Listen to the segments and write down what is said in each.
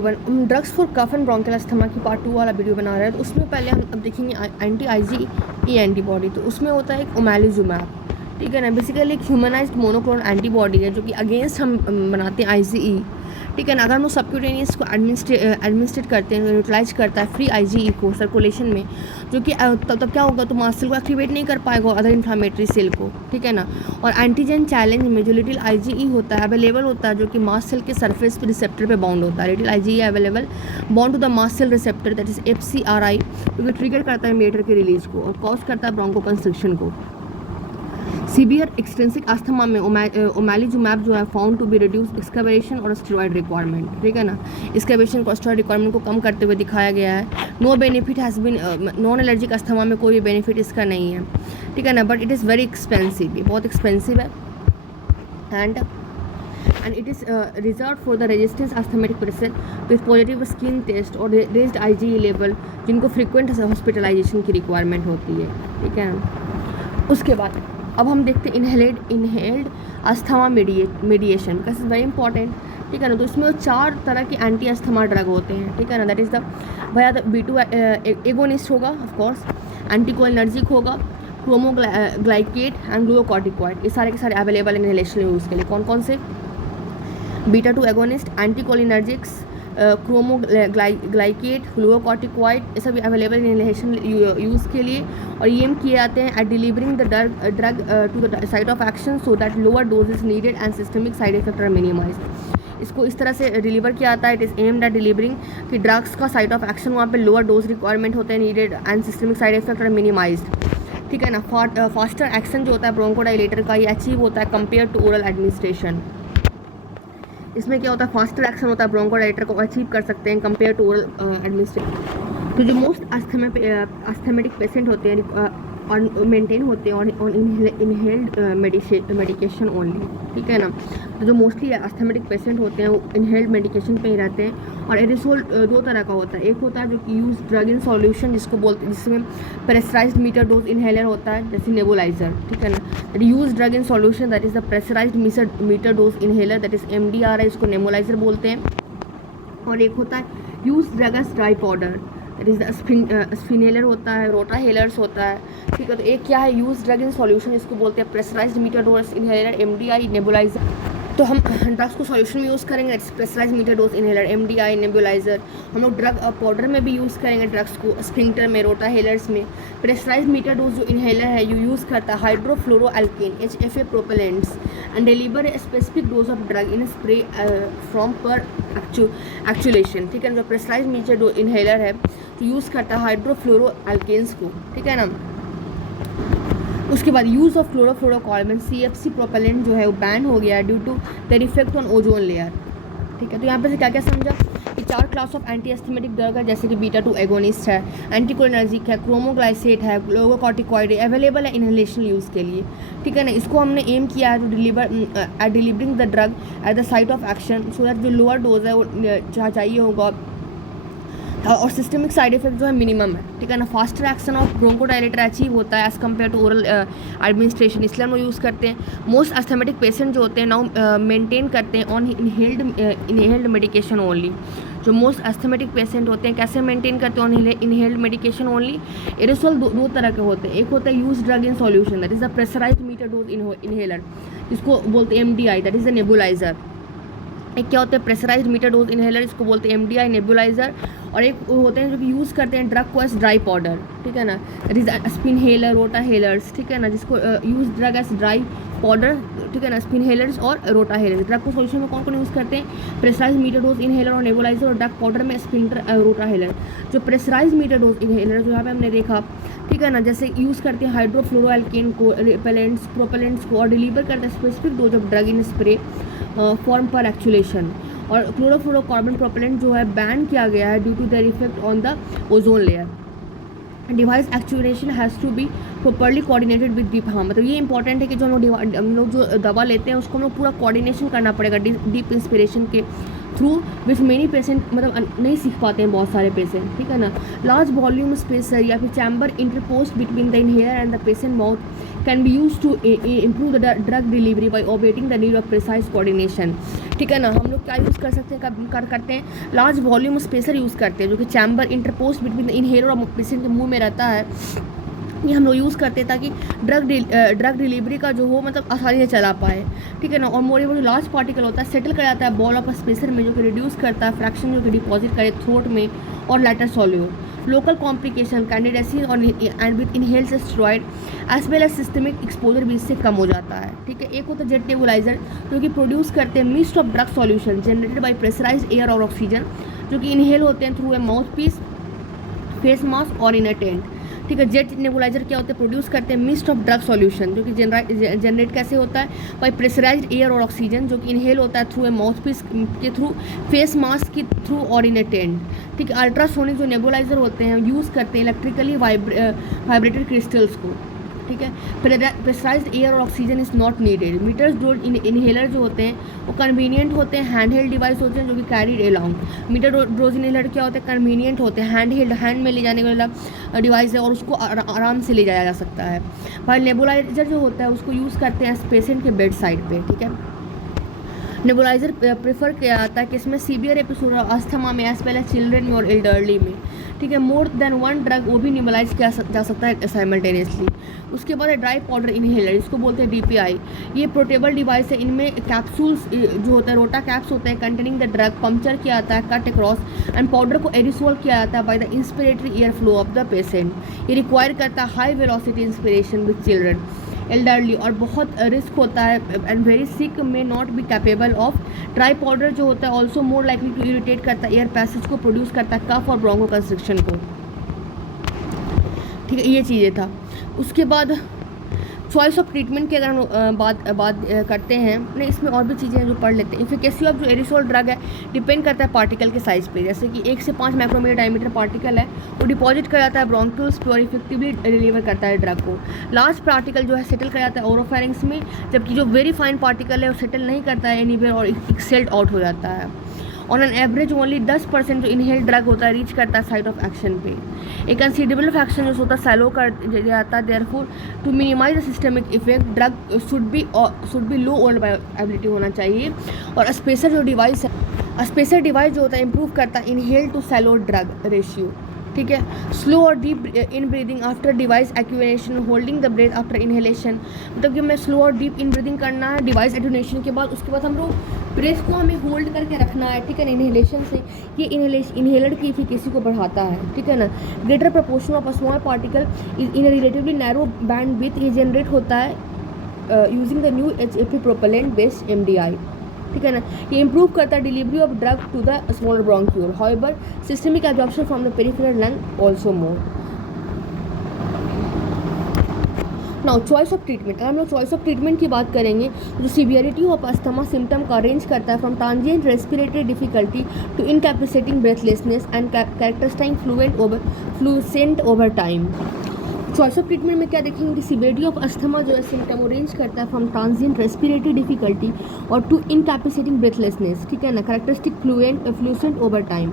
Drugs for cough and bronchial asthma की part 2 वाला video बना रहे हैं। तो उसमें पहले हम अब देखेंगे एंटी IgE एंटीबॉडी। तो उसमें होता है एक ओमैलिजुमैब, ठीक है ना। बेसिकली एक ह्यूमनाइज्ड मोनोक्लोनल एंटीबॉडी है जो कि अगेंस्ट हम बनाते हैं IgE, ठीक है ना। अगर हम लोग सबक्यूटेनियस को एडमिनिस्ट्रेट करते हैं, यूटिलाइज करता है फ्री IgE को सर्कुलेशन में, जो कि तब क्या होगा, तो मास्ट सेल को एक्टिवेट नहीं कर पाएगा अदर इन्फ्लामेटरी सेल को, ठीक है ना। और एंटीजन चैलेंज में जो लिटिल IgE होता है अवेलेबल होता है, जो कि मास्ट सेल के सरफेस पे रिसेप्टर पे बाउंड होता है। Little IgE available bond to the mast cell receptor, that is FcRI, जो कि ट्रिगर करता है मीडिएटर के रिलीज को और कॉज करता है ब्रोंकोकंस्ट्रिक्शन को। सीवियर एक्सटेंसिव अस्थमा में ओमैलिजुमैब जो है found to be reduce exacerbation और स्टेरॉइड रिक्वायरमेंट, ठीक है ना। एक्सकवेशन और स्टेरॉइड रिक्वायरमेंट को कम करते हुए दिखाया गया है। No benefit has been, non allergic asthma में कोई भी बेनिफिट इसका नहीं है, ठीक है ना। But it is very expensive, ये बहुत एक्सपेंसिव है। And it is reserve for the resistance asthmatic patient with positive skin test और रेज्ड IgE लेवल, जिनको फ्रिक्वेंट हॉस्पिटलाइजेशन की रिक्वायरमेंट होती है, ठीक है ना। उसके बाद अब हम देखते हैं inhaled asthma मेडिएशन, because is very important, ठीक है ना। तो इसमें 4 तरह के एंटी अस्थमा ड्रग होते हैं, ठीक है ना। दैट इज़ द भैया B2 एगोनिस्ट होगा, ऑफकोर्स एंटीकोलिनर्जिक होगा, क्रोमोग्लाइकेट एंड ग्लूकोकॉर्टिकॉइड, ये सारे के सारे अवेलेबल इनहेलेशन यूज़ के लिए। कौन कौन से? β2 एगोनिस्ट, एंटीकोलिनर्जिक्स, क्रोमोग्लाइकेट, ग्लूकोकॉर्टिकॉइड, ये सभी अवेलेबल इनहेलेशन यूज़ के लिए। और ये एम किए जाते हैं at delivering the drug to the site of action so that lower dose is needed and systemic side effect are minimised. इसको इस तरह से डिलीवर किया जाता है, it is aimed at delivering कि ड्रग्स का साइड ऑफ एक्शन वहाँ पे लोअर डोज रिक्वायरमेंट होते हैं needed and systemic side effect are minimised, ठीक है ना। फास्टर एक्शन जो होता है ब्रोंकोडाइलेटर का, ये अचीव होता है कंपेयर टू ओरल एडमिनिस्ट्रेशन। इसमें क्या होता है, फास्टर एक्शन होता है, ब्रोंकोडाइलेटर को अचीव कर सकते हैं कंपेयर टू ओरल एडमिनिस्ट्रेशन। तो जो मोस्ट अस्थमेटिक पेशेंट होते हैं और मेंटेन होते हैं और इनहेल्ड मेडिकेशन ओनली, ठीक है ना। तो जो मोस्टली अस्थमेटिक पेशेंट होते हैं वो इनहेल्ड मेडिकेशन पे ही रहते हैं। और एरिसोल 2 तरह का होता है, एक होता है जो कि यूज ड्रग इन सॉल्यूशन, जिसको बोलते हैं, जिसमें प्रेशराइज्ड मीटर डोज इनहेलर होता है, जैसे नेबुलाइजर, ठीक है ना। That use drug in solution, that is the pressurised meter dose inhaler, that is MDR, इसको नेबुलाइजर बोलते हैं। और एक होता है use drug as dry powder, that is the spinhaler होता है, रोटाहेलर्स होता है, ठीक है। तो एक क्या है, यूज ड्रग इन सॉल्यूशन, इसको बोलते हैं pressurised meter dose inhaler, MDI, nebuliser. तो हम ड्रग्स को सॉल्यूशन में यूज़ करेंगे, pressurised meter dose inhaler, MDI, nebuliser. हम लोग ड्रग पाउडर में भी यूज़ करेंगे ड्रग्स को, स्फिंक्टर में, रोटाहेलर्स में। प्रेशराइज्ड मीटर डोज जो इनहेलर है यू यूज़ करता है हाइड्रोफ्लोरोअल्केन HFA propellants and deliver a specific dose of drug in spray from पर एक्चुलेशन, ठीक है ना। जो प्रेशराइज्ड मीटर डोज इनहेलर है तो यूज़ करता है हाइड्रोफ्लोरोअल्केन्स को, ठीक है ना। उसके बाद use of chlorofluorocarbon CFC propellant जो है वो बैन हो गया है due to their effect on ozone layer, ठीक है। तो यहाँ पे से क्या क्या समझा कि 4 class of anti asthmatic drug है, जैसे कि β2 एगोनिस्ट है, एंटीकोलिनर्जिक है, क्रोमोग्लाइसेट है, ग्लूकोकॉर्टिकॉइड अवेलेबल है इनहेलेशन यूज़ के लिए, ठीक है ना। इसको हमने एम किया है to delivering the drug at the site of action so that जो लोअर डोज है वो जहाँ चाहिए होगा और सिस्टमिक साइड इफेक्ट जो है मिनिमम है, ठीक है ना। Faster action of bronchodilator achieve होता है as compare to oral administration, इसलिए हम यूज़ करते हैं। मोस्ट अस्थमेटिक पेशेंट जो होते हैं नाउ मेंटेन करते हैं ऑन इनहेल्ड मेडिकेशन ओनली। जो मोस्ट अस्थमेटिक पेशेंट होते हैं कैसे मेंटेन करते हैं on inhaled medication only. Aerosol 2 तरह के होते हैं, एक होता है use drug in solution, that is the pressurised meter dose inhaler, जिसको बोलते हैं MDI, that is the nebuliser. एक क्या होता है प्रेशराइज्ड मीटर डोज इनहेलर, इसको बोलते हैं MDI, नेबुलाइजर। और एक होते हैं जो कि यूज़ करते हैं ड्रग को एज ड्राई पाउडर, ठीक है ना, दैट इज स्पिनहेलर, रोटाहेलर्स, ठीक है ना, जिसको use drug as dry powder, ठीक है ना, स्पिनहेलर्स और रोटाहेलर्स। ड्रग को सॉल्यूशन में कौन कौन यूज़ करते हैं, प्रेशराइज्ड मीटर डोज इनहेलर और नेबुलाइजर, और ड्रग पाउडर में स्पिनटर रोटाहेलर। जो प्रेशराइज्ड मीटर डोज इनहेलर जो यहाँ पे हमने देखा, ठीक है ना, जैसे यूज़ करते हैं हाइड्रोफ्लोरोअल्केन को, रिपेलेंट्स प्रोपेलेंट्स को, और डिलीवर करते हैं specific dose of drug in spray form पर एक्चुलेशन। और क्लोरोफ्लोरोकार्बन प्रोपेलेंट जो है बैन किया गया है due to their effect on the ozone layer. Device actuation has to be properly coordinated with deep, हाँ मतलब ये इंपॉर्टेंट है कि जो हम लोग जो दवा लेते हैं उसको हम लोग पूरा कोऑर्डिनेशन करना पड़ेगा डीप इंस्पिरेशन के थ्रू विच मेनी पेशेंट मतलब नहीं सीख पाते हैं बहुत सारे पेशेंट, ठीक है ना। लार्ज वॉल्यूम स्पेसर या फिर chamber interpose between the inhaler and the patient mouth can be use to improve the drug delivery by operating the need of precise coordination, ठीक है ना। हम लोग क्या यूज़ कर सकते हैं, करते हैं लार्ज वॉल्यूम स्पेसर यूज़ करते हैं, जो कि chamber interpose between the inhaler और पेशेंट के मुंह में रहता है। ये हम लोग यूज़ करते हैं ताकि ड्रग डिलीवरी का जो हो मतलब आसानी से चला पाए, ठीक है ना। और मोर जो लार्ज पार्टिकल होता है सेटल कर जाता है बॉल ऑफ स्पेसर में, जो कि रिड्यूस करता है फ्रैक्शन जो कि डिपॉजिट करे थ्रोट में और लेटर सॉल्यूल। लोकल कॉम्प्लिकेशन कैंडिडेसी और and with inhaled steroid as well as systemic exposure भी इससे कम हो जाता है, ठीक है। एक होता है जेट नेबुलाइजर जो कि प्रोड्यूस करते हैं mist of drug solution generated by pressurised air और ऑक्सीजन, जो कि इनहेल होते हैं through a mouthpiece, face mask और इन अ टेंट, ठीक है। जेट नेबुलाइजर क्या होते हैं, प्रोड्यूस करते हैं मिस्ट ऑफ ड्रग सॉल्यूशन, जो कि जनरेट कैसे होता है बाय प्रेशराइज्ड एयर और ऑक्सीजन, जो कि इनहेल होता है थ्रू ए माउथ पीस के थ्रू, फेस मास्क के थ्रू और इन ए टेंट, ठीक है। अल्ट्रासोनिक जो नेबुलाइजर होते हैं यूज़ करते हैं इलेक्ट्रिकली वाइब्रेटेड क्रिस्टल्स को, ठीक है। प्रेशराइज्ड एयर और oxygen is not needed. Meters dose inhaler जो होते हैं वो कन्वीनियंट होते हैं, हैंड हेल्ड डिवाइस होते हैं जो कि carried along. Meter dose inhaler क्या होते हैं, कन्वीनियंट होते हैं, हैंड में ले जाने वाला डिवाइस है और उसको आराम से ले जाया जा सकता है। भाई नेबुलाइजर जो होता है उसको यूज़ करते हैं पेशेंट के बेड साइड पे, ठीक है। नेबुलाइजर प्रेफर किया जाता है कि इसमें सीवियर एपिसोड अस्थमा में एज वेल एज चिल्ड्रन में और एल्डरली में, ठीक है। मोर देन वन ड्रग वो भी नेबुलाइज किया जा सकता है साइमल्टेनियसली। उसके बाद है ड्राई पाउडर इनहेलर, इसको बोलते हैं DPI। ये पोर्टेबल डिवाइस है, इनमें कैप्सूल्स जो होता है रोटा कैप्स होते हैं कंटेनिंग द ड्रग पंक्चर किया जाता है कट अक्रॉस एंड पाउडर को एरिसोल किया जाता है by the inspiratory air flow of the patient. ये रिक्वायर करता है high velocity inspiration with children elderly और बहुत रिस्क होता है एंड वेरी सिक में not be capable of. Dry powder जो होता है also more likely to irritate करता है एयर पैसेज को, प्रोड्यूस करता है कफ और ब्रोंको कंस्ट्रिक्शन को, ठीक है। ये चीज़ें था। उसके बाद चॉइस ऑफ ट्रीटमेंट की अगर हम बात करते हैं नहीं, इसमें और भी चीज़ें हैं जो पढ़ लेते हैं। इफिकेसी ऑफ जो एरिसोल ड्रग है डिपेंड करता है पार्टिकल के साइज़ पे, जैसे कि 1 से 5 माइक्रोमीटर डायमीटर पार्टिकल है वो डिपॉजिट कर जाता है ब्रोंक्यूल्स पे और इफेक्टिवली डिलीवर करता है ड्रग को। लार्ज पार्टिकल जो है सेटल कर जाता है ओरोफेरिंग्स में, जबकि जो वेरी फाइन पार्टिकल है वो सेटल नहीं करता है एनीवेयर और एक्सेल्ड आउट हो जाता है। ऑन एन एवरेज ओनली 10% जो इनहेल ड्रग होता है रीच करता है साइट ऑफ एक्शन पे। एक कंसिडरेबल फ्रैक्शन जो होता है सैलो कर जाता है। Therefore to minimize the systemic effect drug should be low oral bioavailability होना चाहिए। और स्पेसर जो डिवाइस है, स्पेसर डिवाइस जो होता है इंप्रूव करता है inhale to swallow drug ratio, ठीक है। स्लो और deep in breathing after device actuation, holding the breath after inhalation, मतलब कि हमें स्लो और डीप इन ब्रीदिंग करना है डिवाइस एक्यूनेशन के बाद। उसके बाद हम लोग ब्रेथ को हमें होल्ड करके रखना है, ठीक है ना, इनहेलेशन से। ये इनहेलर की इफिकेसी को बढ़ाता है, ठीक है ना। Greater proportion of a small particle in relatively narrow band with ये जनरेट होता है using the new HFP propellant based MDI, ठीक है ना। ये इंप्रूव करता है delivery of drug to the smaller bronchiole. However systemic absorption from the peripheral lung also more. Now choice of treatment, अगर हम लोग चॉइस ऑफ ट्रीटमेंट की बात करेंगे तो जो सीवियरिटी ऑफ अस्थमा सिम्टम का रेंज करता है from transient respiratory difficulty to incapacitating breathlessness and characteristically fluent over time. Choice of treatment में क्या देखेंगे कि सीवियरिटी ऑफ अस्थमा जो है सिम्टम वो रेंज करता है फ्रॉम ट्रांजिएंट रेस्पिरेटरी डिफिकल्टी और टू इनकैपेसिटिंग ब्रेथलेसनेस, ठीक है ना, कैरेक्टरिस्टिक फ्लुएंट ओवर टाइम।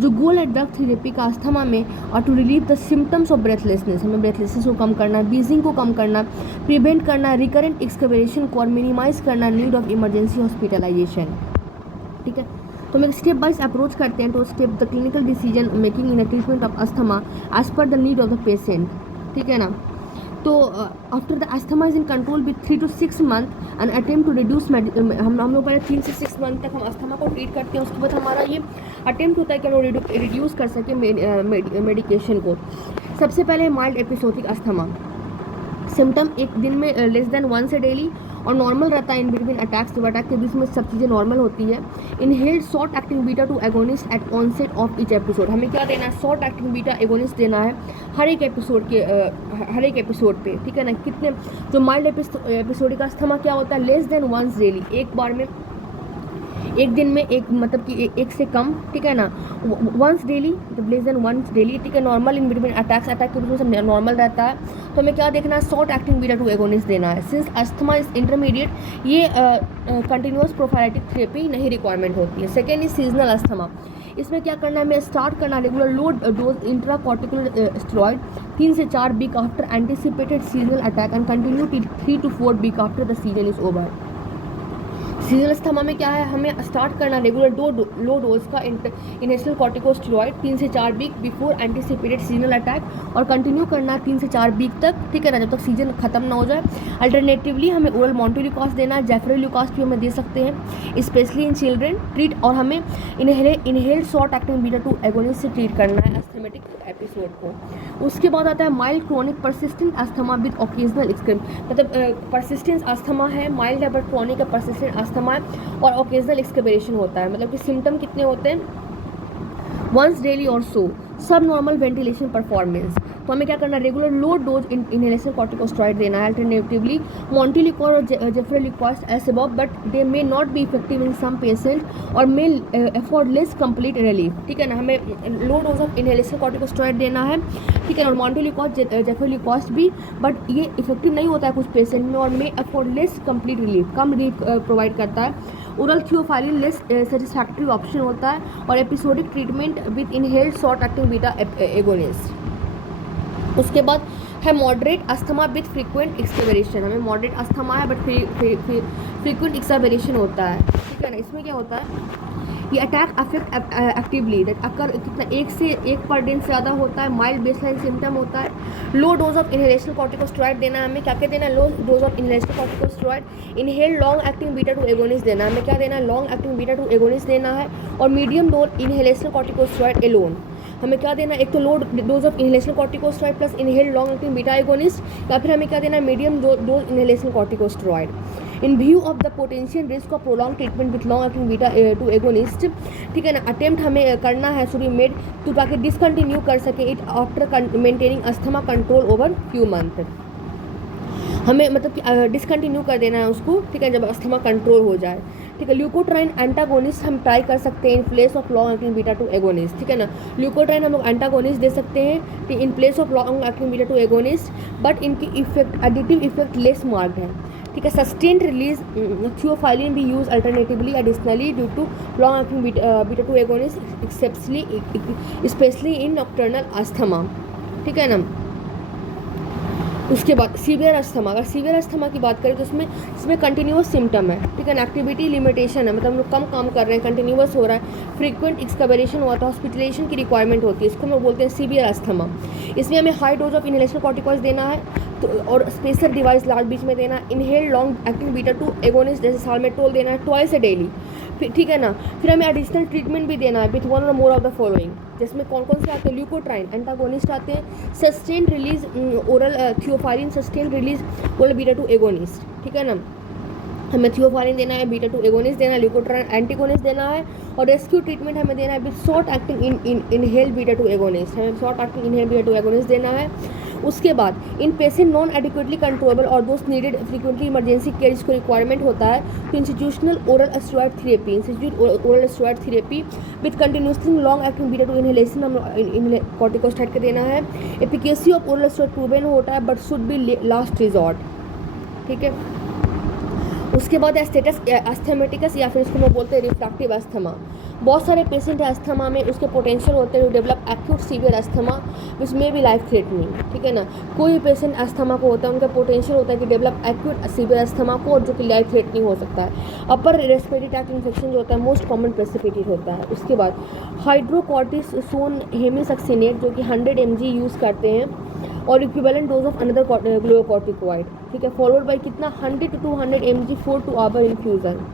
जो गोल है ड्रग थेरेपी का अस्थमा में और to relieve the symptoms of breathlessness, हमें ब्रेथलेसनेस को कम करना, बीजिंग को कम करना, प्रिवेंट करना रिकरेंट एक्सकवेरेशन को और मिनिमाइज करना नीड ऑफ इमरजेंसी हॉस्पिटलाइजेशन, ठीक है। तो हम एक स्टेप बाइज अप्रोच करते हैं to step the clinical decision making in the treatment of asthma as per the need of the patient, ठीक है ना। तो after the asthma is in control with 3 to 6 month and attempt to reduce हम लोग पहले 3 से 6 month तक हम अस्थमा को ट्रीट करते हैं। उसके बाद हमारा ये अटेम्प्ट होता है कि हम लोग रिड्यूस कर सकें मेडिकेशन को। सबसे पहले माइल्ड एपिसोडिक अस्थमा, सिम्टम एक दिन में लेस देन 1 से डेली और नॉर्मल रहता है इन बिटवीन अटैक्स। जब अटैक के बीच में सब चीज़ें नॉर्मल होती है। Inhaled short acting beta two agonist at onset of each episode, हमें क्या देना है, शॉर्ट एक्टिंग बीटा एगोनिस्ट देना है हर एक एपिसोड पे, ठीक है ना। कितने जो माइल्ड एपिसोडिक अस्थमा क्या होता है, लेस देन 1 डेली, एक बार में एक दिन में एक मतलब कि एक से कम, ठीक है ना, वंस डेली, मतलब लेस देन वंस डेली, ठीक है। नॉर्मल इन बिटवीन अटैक्स, अटैक के बीच में सब नॉर्मल रहता है। तो हमें क्या देखना है, शॉर्ट एक्टिंग बीटा 2 एगोनिस्ट देना है। सिंस अस्थमा इज इंटरमीडिएट, ये कंटिन्यूस प्रोफाइलेटिक थेरेपी नहीं रिक्वायरमेंट होती है। सेकेंड इज सीजनल अस्थमा, इसमें क्या करना है, हमें स्टार्ट करना regular low dose intracorticular steroid 3 से 4 week after anticipated seasonal attack and continue 3 to 4 week after the season is over. Seasonal asthma में क्या है, हमें स्टार्ट करना रेगुलर लो डोज का इनेशनल कॉर्टिकोस्टेरॉइड 3 से 4 week before anticipated seasonal attack और continue करना 3 से 4 वीक तक, ठीक है ना, जब तक सीजन खत्म ना हो जाए। अल्टरनेटिवली हमें ओरल मोंटेलिकोस्ट देना है, जेफ्रोलिकोस्ट भी हमें दे सकते हैं, स्पेशली इन चिल्ड्रेन ट्रीट। और हमें inhaled short acting beta 2 agonist से ट्रीट करना है अस्थमेटिक एपिसोड को। उसके बाद आता है mild chronic persistent asthma with occasional exacerbation, मतलब परसिस्टेंस अस्थमा है, माइल्ड है बट क्रोनिक है, परसिस्टेंट अस्थमा है और ओकेजनल एक्सकवेरेशन होता है। मतलब कि सिम्टम कितने होते हैं, वंस डेली और सो, सब नॉर्मल वेंटिलेशन परफॉर्मेंस। तो हमें क्या करना है, regular low dose inhalation corticosteroid देना है। अल्टरनेटिवली मोंटेलिकोर और zafirlukast as above, but they may not be effective in some patient और may afford less complete relief, ठीक है ना। हमें low dose of inhalation corticosteroid देना है, ठीक है ना। और मोंटेलिकोस्ट जेफ्रोलिकोस्ट भी, बट ये इफेक्टिव नहीं होता है कुछ पेशेंट में और may afford less complete relief, कम रिलीफ प्रोवाइड करता है। Oral theophylline less satisfactory option होता है और episodic treatment with inhaled short acting beta agonist. उसके बाद है मॉडरेट अस्थमा विद फ्रीक्वेंट एक्सकवेरेशन, हमें मॉडरेट अस्थमा है बट फ्रीक्वेंट एक्सकवेरेशन होता है, ठीक है ना। इसमें क्या होता है, ये attack affect actively that occur कितना एक पर डे से ज़्यादा होता है, माइल्ड बेसलाइन सिम्टम होता है। लो डोज ऑफ इनहेलेशन कॉर्टिकोस्टेरॉइड देना है, हमें क्या क्या देना है, लो dose of inhalation corticosteroid, inhale long acting beta 2 agonist देना है, हमें क्या देना है, लॉन्ग एक्टिंग बीटा 2 एगोनिस्ट देना है। और medium dose inhalation corticosteroid alone, हमें क्या देना है, एक तो low dose of inhalation corticosteroid plus inhale long acting beta agonist, या फिर हमें क्या देना है, medium dose inhalation corticosteroid. In view of the potential risk of prolong treatment with long acting beta 2 agonist, ठीक है ना, अटेम्प्ट हमें करना है शुरू मेड तो ताकि डिसकंटिन्यू कर सके it after maintaining asthma control over few month. हमें मतलब कि डिसकंटिन्यू कर देना है उसको, ठीक है, जब अस्थमा कंट्रोल हो जाए, ठीक है। ल्यूकोट्राइन एंटागोनिस्ट हम ट्राई कर सकते हैं in place of long acting beta 2 agonist, ठीक है ना। ल्यूकोट्राइन हम लोग एंटागोनिस्ट दे सकते हैं in place of long acting beta 2 agonist, but इनकी effect additive effect less marked है, ठीक है। सस्टेन्ड रिलीज थियोफाइलिन भी use alternatively additionally due to long acting beta 2 agonist exceptionally specially in nocturnal asthma, ठीक है ना। उसके बाद सीवियर अस्थमा, अगर सीवियर अस्थमा की बात करें तो इसमें कंटिन्यूस सिम्टम है, ठीक है ना, एक्टिविटी लिमिटेशन है, मतलब हम लोग कम काम कर रहे हैं, कंटिन्यूस हो रहा है, फ्रीक्वेंट एक्सकवेरेशन हुआ था, हॉस्पिटलाइजेशन की रिक्वायरमेंट होती है, इसको हम लोग बोलते हैं सीवियर अस्थमा। इसमें हमें high dose of inhalation corticoids देना है तो और स्पेशल डिवाइस लार्ज बीच में देना, inhale long acting beta 2 agonist जैसे साल्मेटोल देना है ट्वाइस ए डेली, ठीक है ना। फिर हमें एडिशनल ट्रीटमेंट भी देना है विथ वन और मोर ऑफ द फॉलोइंग, जिसमें कौन कौन से आते हैं, ल्यूकोट्राइन एंटागोनिस्ट आते हैं, sustained release oral theophylline, sustained release oral beta 2 agonist, ठीक है ना। हमें थियोफाइलिन देना है, बीटा 2 एगोनिस्ट देना है, ल्यूकोट्राइन एंटीगोनिस्ट देना है और रेस्क्यू ट्रीटमेंट हमें देना है with short acting inhale beta 2 agonist, हमें short acting inhale beta 2 agonist देना है। उसके बाद in patient non adequately controllable और दोस्त नीडेड फ्रीक्वेंटली इमरजेंसी केयर जिसको रिक्वायरमेंट होता है तो institutional oral steroid therapy, institute oral steroid therapy with continuously long acting beta 2 inhalation हम कॉर्टिकोस्टेरॉइड का देना है। Efficacy of oral steroid proven होता है but should be last resort, ठीक है। उसके बाद स्टेटस अस्थमेटिकस या फिर इसको हम बोलते हैं रिफ्रैक्टिव अस्थमा। बहुत सारे पेशेंट है अस्थमा में, उसके पोटेंशियल होते हैं to develop acute severe asthma which में भी लाइफ थ्रेटनिंग, ठीक है ना। कोई पेशेंट अस्थमा को होता है उनका पोटेंशियल होता है कि डेवलप एक्यूट सीवियर अस्थमा को और जो कि लाइफ थ्रेटनिंग हो सकता है। अपर रेस्पिरेटरी ट्रैक्ट इन्फेक्शन जो होता है मोस्ट कॉमन प्रेसिपिटेट होता है। उसके बाद हाइड्रोकॉर्टिसोन हेमिसक्सिनेट जो कि 100 mg यूज़ करते हैं और equivalent dose of another glucocorticoid, ठीक है, फॉलोड बाय कितना 100 to 200 mg 4 to our infusion.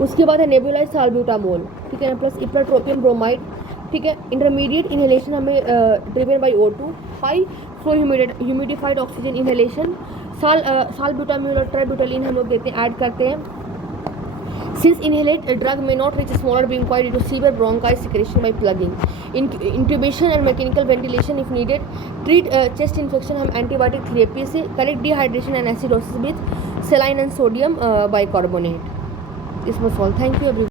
उसके बाद है नेबुलाइज साल्ब्यूटामोल, ठीक है ना, प्लस इप्राट्रोपियम ब्रोमाइड, ठीक है। इंटरमीडिएट इनहेलेशन हमें driven by O2, high flow humidified oxygen inhalation, salbutamol और ट्राइब्यूटालिन हम लोग देते हैं, ऐड करते हैं। Since inhaled drug may not reach smaller being required due to severe bronchi secretion by plugging, intubation and mechanical ventilation if needed. Treat chest infection हम antibiotic therapy से, correct dehydration and acidosis with saline and sodium bicarbonate. This was all. Thank you everyone.